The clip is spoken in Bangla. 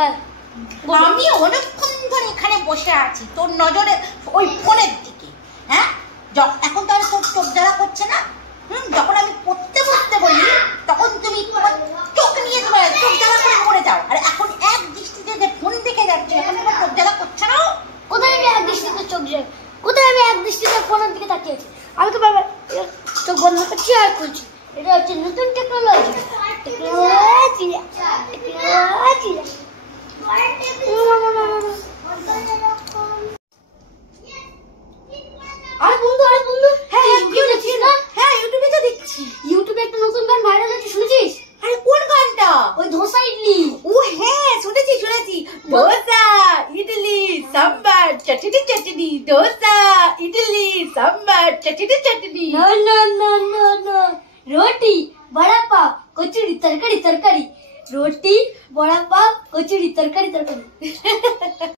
হ্যাঁ আমি অনেকক্ষণ ধরে এখানে বসে আছি তোর নজরে ওই ফোনের দিকে। হ্যাঁ এখন তো আর তোর চোখ জ্বালা করছে না। যখন আমি পড়তে বসতে বলি তখন তুমি তোমার চোখ নিয়ে তোমার চোখ জ্বালা করে মরে যাও, আর এখন এক দৃষ্টিতে যে ফোন দেখে যাচ্ছে এখন তোমার চোখ জ্বালা করছে না। কোথায় আমি এক দৃষ্টিতে চোখ যাই, কোথায় আমি এক দৃষ্টিতে ফোনের দিকে তাকিয়ে আছি। আমি তো বাবা চোখ বন্ধ করছি আর করছি। এটা হচ্ছে নতুন টেকনোলজি। Technology technology. আর বন্ধু হ্যাঁ ইউটিউবে দেখছিস না? হ্যাঁ ইউটিউবে তো দেখছি। ইউটিউবে একটা নতুন গান ভাইরাল হচ্ছে, শুনেছিস? আরে কোন গানটা? ওই ধোসা ইডলি। ও হ্যাঁ শুনেছি dosa idli sambar chutney chutney, dosa idli sambar chutney chutney. No no no no no, রোটি বড়া পাও কচুরি তরকারি তরকারি, রোটি বড়া পাও কচুরি তরকারি তরকারি।